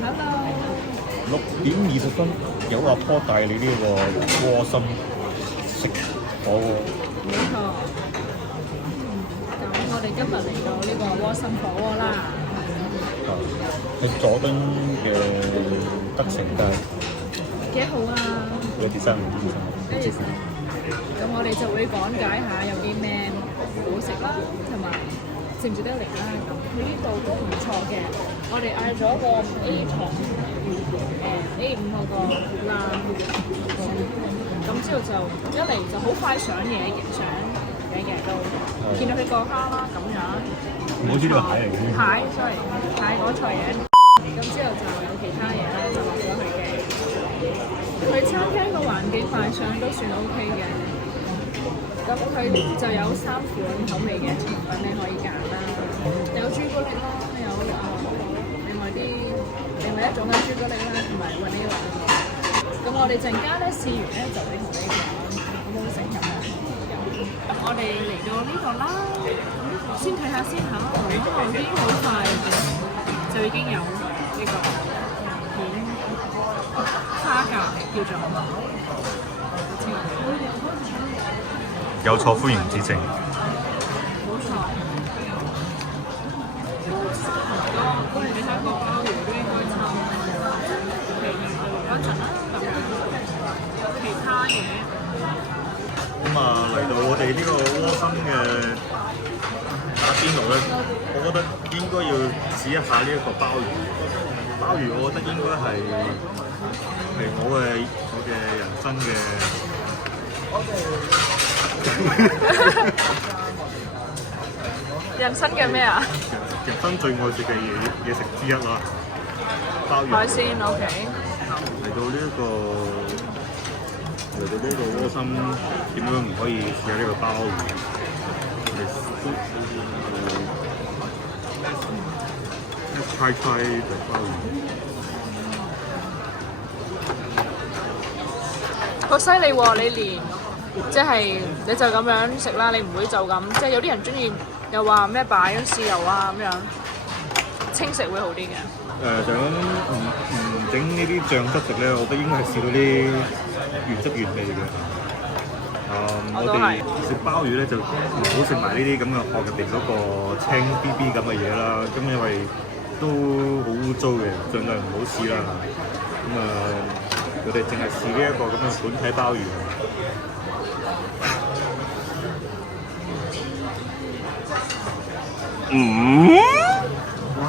Hello。6點20分有阿坡帶你呢個窩心食火鍋。冇錯。咁我哋今日嚟到呢個窩心火鍋啦。喺佐敦嘅德成街。幾好啊！有啲生唔知跟住，咁我哋就會講解下有啲咩好食啦，同埋值唔值得嚟啦。咁佢呢度都唔錯嘅。我哋嗌咗個 A 重A5嗰個啦。咁之後就一嚟就好快上嘢影相嘅都見到佢個蝦啦咁樣。唔好知呢個蟹嚟嘅。sorry， 蟹嗰菜嘢。咁之後就有其他嘢啦，就落咗去嘅。佢餐廳個環境賣相都算 OK 嘅。咁佢就有3款口味嘅產品你可以揀啦，有朱古力啦，有另外一種嘅朱古力啦，同埋雲呢拿。咁我哋陣間咧試完咧就會同你講好唔好食咁樣。咁我哋嚟到呢度啦，先睇下先嚇，已經好快就已經有呢個片花甲叫做。有錯歡迎指正。冇錯。我哋睇下個鮑魚都應該差唔多。有一陣啦，咁其他嘢。咁啊嚟到我哋呢個窩心嘅打邊爐咧，我覺得應該要試一下呢一個鮑魚。鮑魚我覺得應該係我嘅人生嘅。人生嘅咩啊？人生最愛食嘅嘢食之一啦，鮑魚。海鮮 OK。嚟到呢個窩心，點樣唔可以試下呢個鮑魚？try 個鮑魚。好犀利喎！你連即係你就咁樣食啦，你唔會就咁，即係有啲人中意又話咩擺豉油啊咁樣，清食會好啲嘅。就咁唔整呢啲醬汁食咧，我覺得應該係試到啲原汁原味嘅。我哋食鮑魚咧就唔好食埋呢啲咁嘅殼入邊嗰個青 BB 咁嘅嘢啦，咁因為都好污糟嘅，盡量唔好試啦。我哋淨係試呢一個咁嘅本體鮑魚。哇！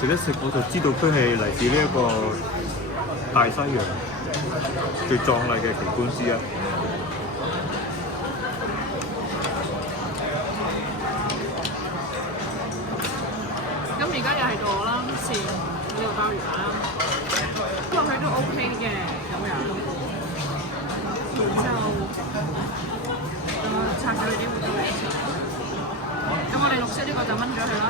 食一食我就知道佢係嚟自呢一個大西洋最壯麗嘅奇觀之一。咁而家又係到我啦，試呢個鮑魚啦，不過佢都 OK 嘅咁樣。然之後拆咗佢啲胡椒嚟。咁我哋綠色呢個就炆咗佢啦。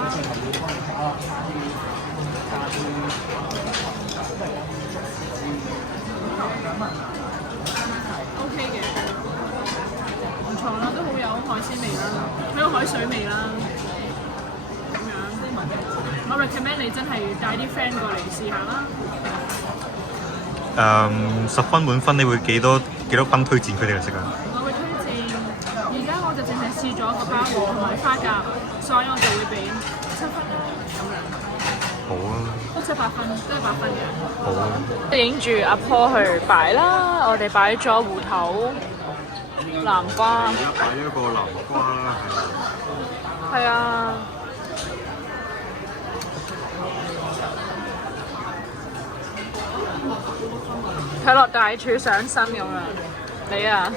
OK 嘅，唔錯啦，都好有海鮮味啦，好有海水味啦。咁樣，我 recommend 你真係帶啲 friend 過嚟試下啦。10分滿分，你會幾多分推薦佢哋嚟食啊？我會推薦，而家我就淨係試咗個鮑魚同埋花甲，所以我就會俾7分啦，咁樣。好啊。都7、8分，都係8分嘅。好啊。影住阿坡去擺啦，我哋擺咗芋頭、南瓜。而家擺咗一個南瓜啦，係啊。睇落大廚上身咁樣，你啊？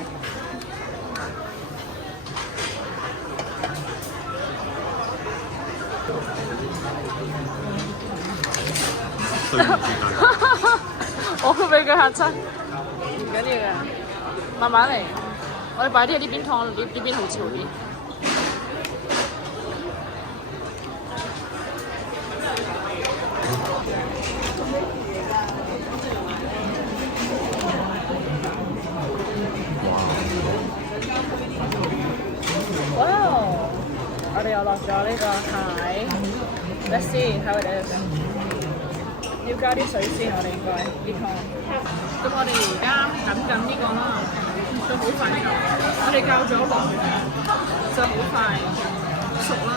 我會俾佢嚇親，唔緊要嘅，慢慢嚟。我哋擺啲喺呢邊湯，呢邊好似好啲。哇！我哋又落咗呢個蟹， Let's see how it is。要加啲水先，我哋應該啲湯。咁我哋而家等緊呢個啦，都好快㗎。我哋教咗落，就好快熟啦。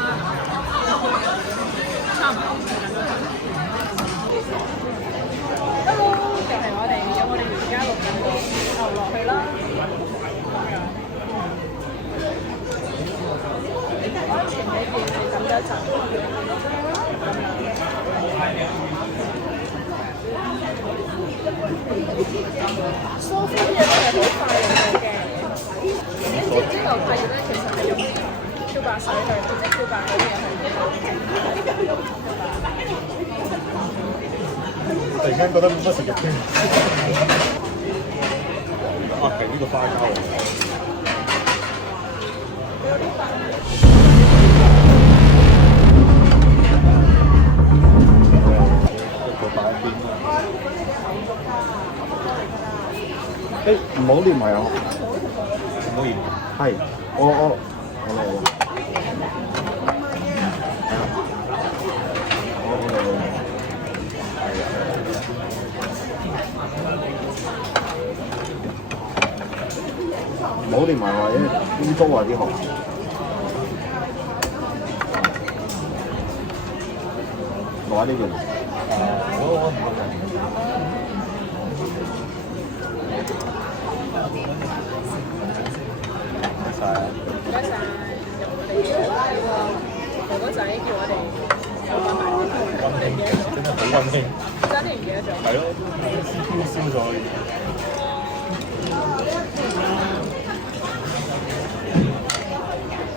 差唔多。Hello， 就係我哋有我哋而家錄緊啲牛落去啦。安全起見，你等咗一陣。疏忽啲嘢都係好快嚟嘅。你知唔知牛排葉咧，其實係用漂白水去，即係漂白嗰啲嘢去。突然間覺得冇乜食肉添。啊，係呢個花膠嚟。誒唔好連埋啊！唔好鹽。係，我唔好連埋或者污糟啊啲殼。攞呢邊。唔該曬，入我哋哥哥仔叫我哋有揾埋啲，唔記得咗，真係好溫馨。真係唔記得咗。係咯，燒咗。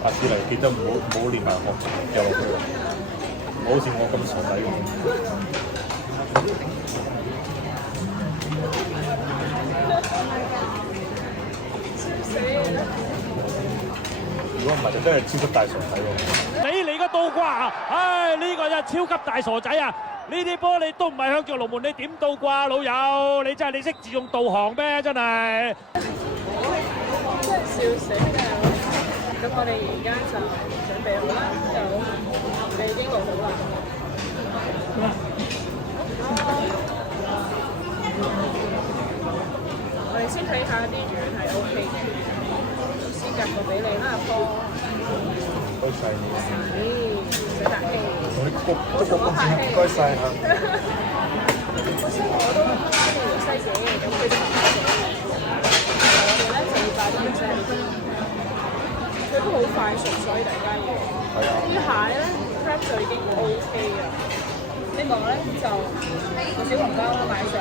下次嚟記得唔好連埋殼掉落去，唔好似我咁傻仔咁。如果唔係就真係超級大傻仔喎！你嚟個倒掛，唉呢個真係超級大傻仔啊！呢啲波你都唔係向著龍門，你點倒掛老友？你真係你識自動導航咩？真係！真係笑死㗎！咁我哋而家就準備好啦，就你已經錄好啦。我哋先睇下啲魚係 OK 嘅。先夾個俾你啦，阿哥。多謝你。唔使客氣。我唔該曬嚇。本身我都中意西姐嘅，咁佢就麻麻地。我哋咧就要擺啲嘢上去。佢都好快熟，所以大家要。係啊。啲蟹咧 prep 就已經 OK 嘅。呢個咧就個小紅包買上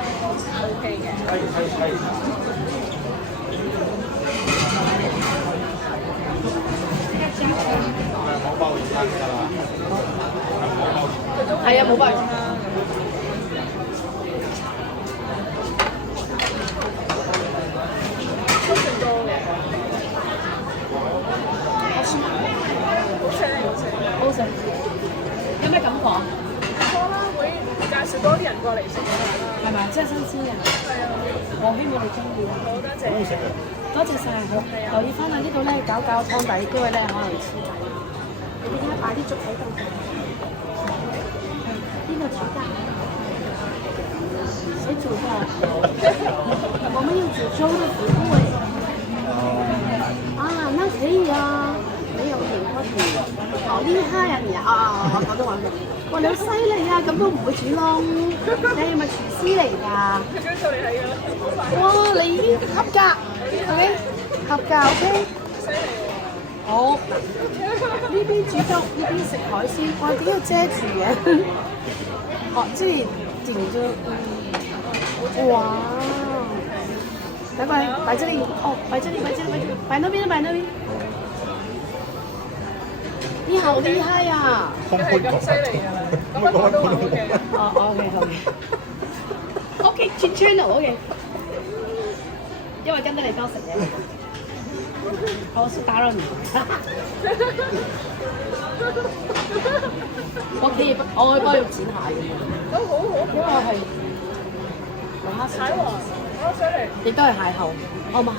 OK 嘅。係。冇包魚餐㗎啦，係啊，冇包魚餐。都算多嘅。好食好食。有咩感覺？多啦，會介紹多啲人過嚟食嘅啦。係咪？真係新鮮嘅。係啊。我希望你中意。好多謝。好食嘅。多謝晒，好留意翻喺呢度咧，搞湯底，因為咧可能黐底。你點解擺啲粥喺度？邊個煮㗎？誰煮的？我們用煮粥的服務啊，那可以啊，沒有點過甜，好厲害啊你啊！廣東話嘅，哇你好犀利啊，咁都唔會煮窿，你係咪廚師嚟㗎？哇你已經合格，OK，合格 OK。好，呢邊煮粥，呢邊食海鮮，哇點解要遮住嘅？哦，即係整咗，哇！來過來，擺這裡，哦，擺這裡，擺這裡，擺那邊，擺那邊。你好厲害呀！空杯咁犀利㗎啦，咁我都話 OK。哦 OK， 轉 channel OK， 因為跟得你多食嘢。我打擾你。我企業，我可以幫你剪蟹嘅。好好好，因為係龍蝦蟹黃，我想嚟。亦都係蟹後，好嘛？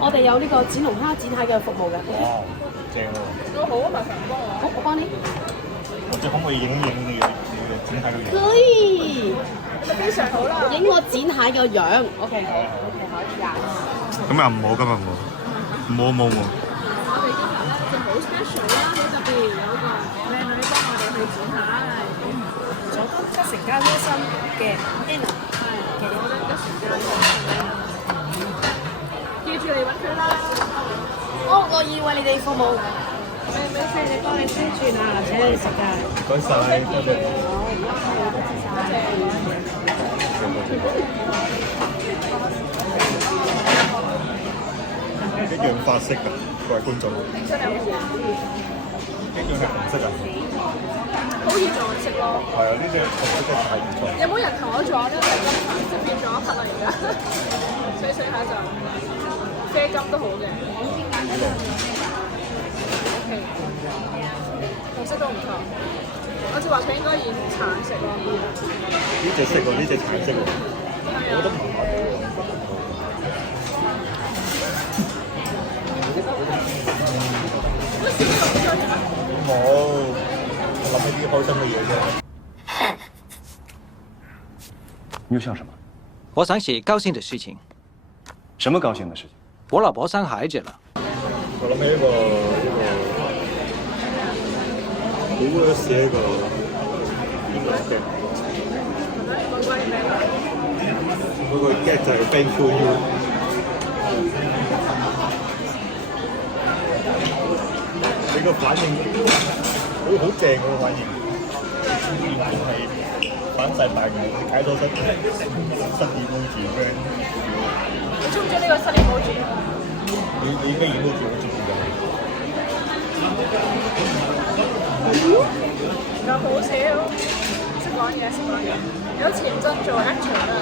我哋有呢個剪龍蝦、剪蟹嘅服務嘅。哇，正喎！都好啊，麻煩幫我。好，我幫你。我即係可唔可以影你嘅整體嘅樣？可以非常好啦。影我剪下個樣。OK 好。咁又唔好，今日唔好，冇。我哋今日咧就好 special 啦，好特別，有個靚女幫我哋去剪下，佐敦吉成家中心嘅 Anna， 係我覺得一時間記住嚟揾佢啦。我樂意為你哋服務。咩你幫你宣傳啊，請你食㗎。唔該晒，多謝。一樣髮色㗎，各位觀眾。一樣係紅色㗎。好易撞色咯。係啊，呢隻紅色真係太唔錯。有冇人同我撞呢？係金牌，即係變咗一匹啦而家。水下就啡金都好嘅。OK，紅色都唔錯。我就話佢應該染橙色咯。呢隻色喎，呢隻橙色喎。我覺得唔係。冇，我諗起啲開心嘅嘢啫。你又想什麼？我想寫高興的事情。什麼高興的事情？我老婆生孩子了。我諗起一個好鬼寫個英文嘅，嗰個 get 就係 thankful you。你個反應好正喎，反應。完全係反晒白眼，解到失emoji嘅。你中唔中意呢個新 emoji？你應該 emoji 好中意㗎。又好少，識講嘢，有潛質做 actor 啦。